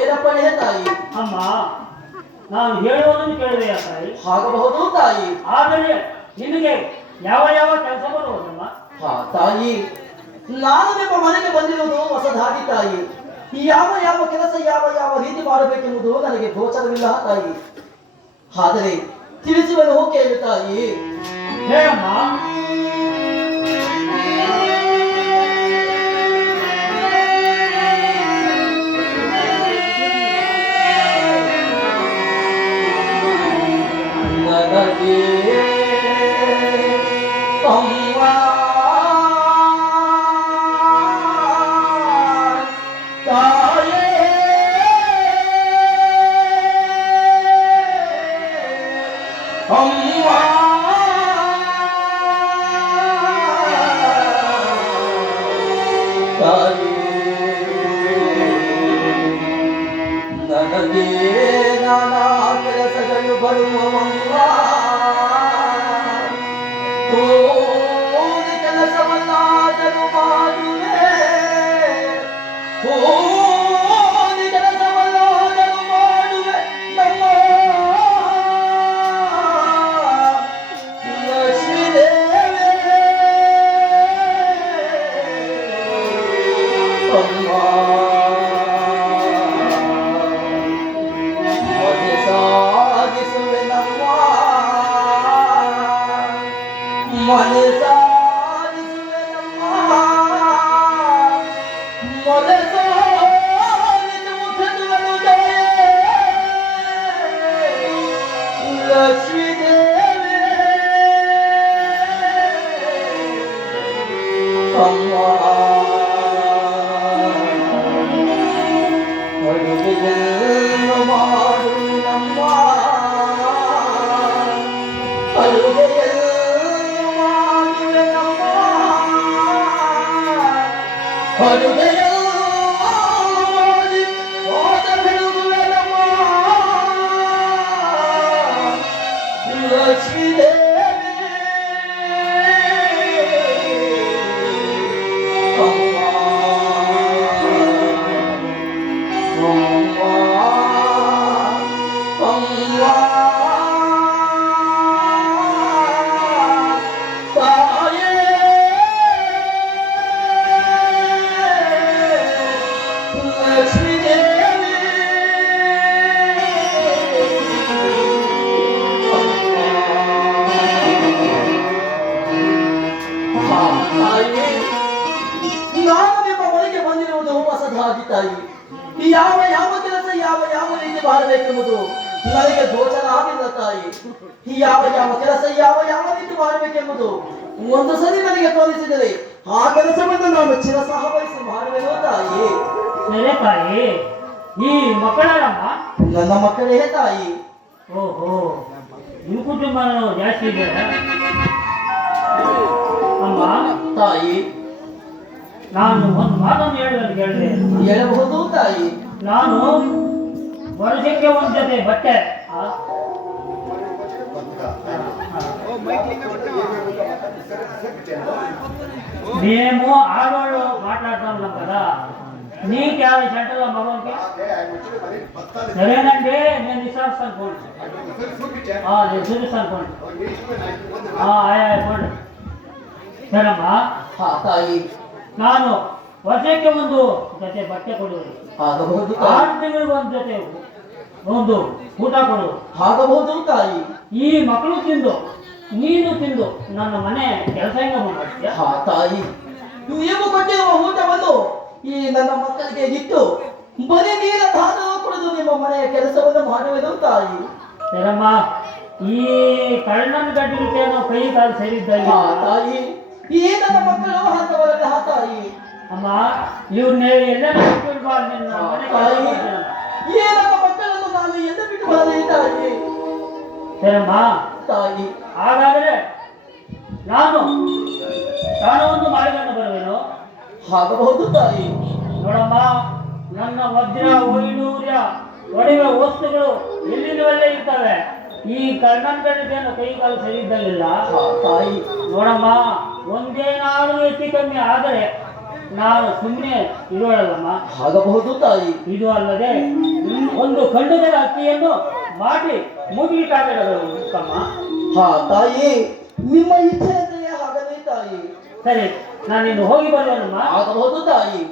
ಏನಪ್ಪನೇ ತಾಯಿ? ಅಮ್ಮ, ನಾನು ಹೇಳುವುದನ್ನು ಕೇಳಿದೆಯಾ ತಾಯಿ? ಆಗಬಹುದು ತಾಯಿ. ಆದರೆ ನಿನಗೆ ಯಾವ ಯಾವ ಕೆಲಸ ಬರುವುದಮ್ಮ? ತಾಯಿ, ನಾನು ನಿಮ್ಮ ಮನೆಗೆ ಬಂದಿರುವುದು ಹೊಸದಾಗಿ ತಾಯಿ. ಯಾವ ಯಾವ ಕೆಲಸ ಯಾವ ಯಾವ ರೀತಿ ಮಾಡಬೇಕೆಂಬುದು ನನಗೆ ಗೋಚರವಿಲ್ಲ ತಾಯಿ. ಆದರೆ ತಿಳಿಸುವೆನು ಕೇಳು ತಾಯಿ. ಹೇಳಮ್ಮ. ನನಗೆ ನಾನಾ ಕೆಲಸಗಳು ಬರುವವಲ್ಲ, ಕೆಲಸವನ್ನಾದರೂ ಮಾಡುವೆ, ಕೆಲಸವನ್ನಾದರೂ ಮಾಡುವೆ. ನಮ್ಮ ಲಕ್ಷ್ಮೀದೇವಿ ಮನೆ ಸಾಧಿಸುವೆ ನಮ್ಮ ಮೊಲೆ ಸಾಧಿಸುವುದನ್ನು ಲಕ್ಷ್ಮೀ ದೇವಿ ಅಮ್ಮ ಅಡುಗೆಯನ್ನು ಮಾಡು ನಮ್ಮ ಅಡುಗೆಯನ್ನು ಅಡುಗೆಯ ಮಾಡಿ ಹೋದ ಬಿಡುವೆ ನಮ್ಮ ಲಕ್ಷ್ಮೀದೇವಿ ಅಮ್ಮ ಅಮ್ಮ ಅಮ್ಮ ನಾನು ನಿಮ್ಮ ಮನೆಗೆ ಬಂದಿರುವುದು ಹೊಸದಾಗಿ ತಾಯಿ. ಯಾವ ಯಾವ ಕೆಲಸ ಯಾವ ಯಾವ ರೀತಿ ಮಾಡಬೇಕೆಂಬುದು ನನಗೆ ಗೋಚರ ಆಗಿಲ್ಲ ತಾಯಿ. ಯಾವ ಯಾವ ಕೆಲಸ ಯಾವ ಯಾವ ರೀತಿ ಮಾಡಬೇಕೆಂಬುದು ಒಂದು ಸರಿ ನನಗೆ ತೋರಿಸಿದರೆ ಆ ಕೆಲಸವನ್ನು ನಾನು ಚಿರಸಹವಹಿಸಿ ಮಾಡುವೆನೋ ತಾಯಿ. ಸರಿ ತಾಯಿ. ಈ ಮಕ್ಕಳಮ್ಮ? ನನ್ನ ಮಕ್ಕಳೇ ತಾಯಿ. ಓಹೋ, ನಿಮ್ಮ ಕುಟುಂಬ ಜಾಸ್ತಿ ಇದೆ ಅಮ್ಮ. ತಾಯಿ, ನಾನು ಒಂದು ಮಾತನ್ನು ಹೇಳಬಹುದು ತಾಯಿ. ನಾನು ವರ್ಷಕ್ಕೆ ಒಂದು ಜೊತೆ ಬಟ್ಟೆ మేము ఆడవాళ్ళు మాట్లాడుతున్నాం కదా, నీకు 50 సెంటర్ల మగవానికి సరేనండి. నేను ఇస్తాను పోండి, నేను చూపిస్తాను పోండి. పోండి సరేమ్మా. ತಾಯಿ, ನಾನು ವರ್ಷಕ್ಕೆ ಒಂದು ಜೊತೆ ಬಟ್ಟೆ ಕೊಡುವುದು, 6 ತಿಂಗಳಿಗೆ ಒಂದು ಜೊತೆ ಒಂದು ಊಟ ಕೊಡು. ಆಗಬಹುದು ತಾಯಿ. ಈ ಮಕ್ಕಳು ತಿಂದು ನೀನು ತಿಂದು ನನ್ನ ಮನೆ ಕೆಲಸ ಹೆಂಗ ಮಾಡ್ತೀಯ? ತಾಯಿ, ನೀವು ಕೊಟ್ಟಿರುವ ಊಟವನ್ನು ಈ ನನ್ನ ಮಕ್ಕಳಿಗೆ ಇಟ್ಟು ಬರೀ ನೀರ ದಾನ ಕುಡಿದು ನಿಮ್ಮ ಮನೆಯ ಕೆಲಸವನ್ನು ಮಾಡುವುದು ತಾಯಿ. ಸರಮ್ಮ, ಈ ಕಳ್ಳನ ಗಡ್ಡಿಗೆ ನಾವು ಕೈ ಕಾಲು ಸೇರಿದ್ದಾಗ ತಾಯಿ, ಈ ನನ್ನ ಮಕ್ಕಳು ಹಂತವರಲ್ಲ ತಾಯಿ. ಅಮ್ಮ, ಇವ್ರನ್ನ ಎಲ್ಲ ಬಿಟ್ಬಿಡ್ಬಾರ್ದು ನಿನ್ನ ಮನೆ ತಾಯಿ. ಈ ನನ್ನ ಮಕ್ಕಳನ್ನು ನಾನು ಎಲ್ಲ ಬಿಟ್ಟು ಬರಲಿ ತಾಯಿ. ಸರಮ್ಮ ತಾಯಿ, ಹಾಗಾದ್ರೆ ನಾನು ಒಂದು ಮಾಡಿಕೊಂಡು ಬರುವೆನು. ಆಗಬಹುದು ತಾಯಿ. ನೋಡಮ್ಮ, ನನ್ನ ವಜ್ರ ವೈಡೂರ್ಯ ಒಡವೆ ವಸ್ತುಗಳು ಎಲ್ಲಿನವಲ್ಲೇ ಇರ್ತವೆ. ಈ ಕರ್ಣನ್ ಗಡ್ಡಿಗೆ ಕೈ ಕಾಲು ಸರಿ ಇದ್ದಂಗಿಲ್ಲ ತಾಯಿ. ನೋಡಮ್ಮ, ಒಂದೇನಾದ್ರೂ ಹೆಚ್ಚು ಕಮ್ಮಿ ಆದರೆ ನಾನು ಸುಮ್ಮನೆ ಇರೋಳಲ್ಲಮ್ಮ. ಆಗಬಹುದು ತಾಯಿ. ಇದು ಅಲ್ಲದೆ ಒಂದು ಖಂಡದ ಅಕ್ಕಿಯನ್ನು ಮಾಡಿ ಮುಗಿಲಿಕ್ಕಾಗಲ್ಲಮ್ಮ. ಹಾ ತಾಯಿ, ನಿಮ್ಮ ಇಚ್ಛೆಯಂತೆಯೇ ಆಗಲಿ ತಾಯಿ. ಸರಿ, ನಾನಿನ್ನು ಹೋಗಿ ಬರುವೆನಮ್ಮ. ಆಗಬಹುದು ತಾಯಿ.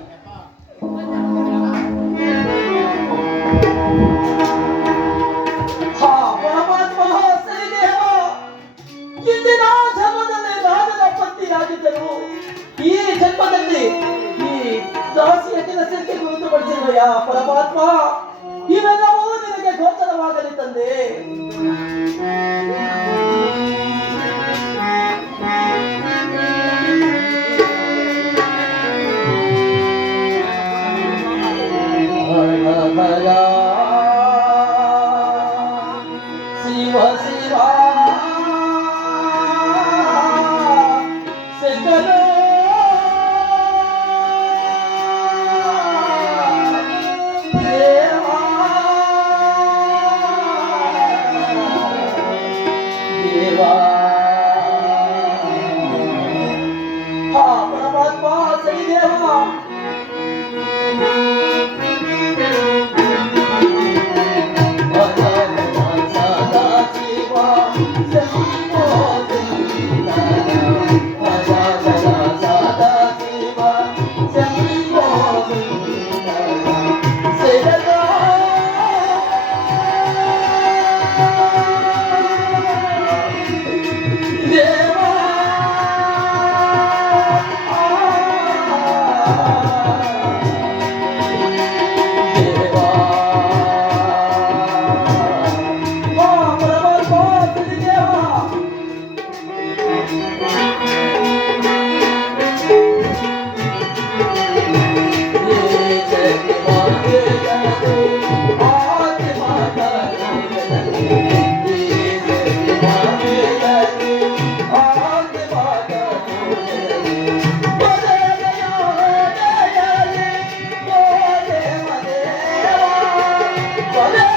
ಹಾ ಪರಮಾತ್ಮ, ಸರಿದೇವ, ಇಂದಿನ ಜನ್ಮದಲ್ಲಿ ರಾಜನ ಪತ್ನಿಯಾಗಿದ್ದರು, ಈ ಜನ್ಮದಲ್ಲಿ ಈ ದಾಸಿಯ ಕೆಲಸಕ್ಕೆ ಗುರುತುಪಡಿಸಿರುವೆಯ ಪರಮಾತ್ಮ, ಇವೆಲ್ಲವೂ ನಿನಗೆ ಗೋಚರವಾಗಲಿ ತಂದೆ. ಶಿವ ಶಿವ ಶಂಕರ ದೇವಾ ದೇವಾ. ಹಾ ಪರಮಾತ್ಮ, ಸರಿ ದೇವ. Brother!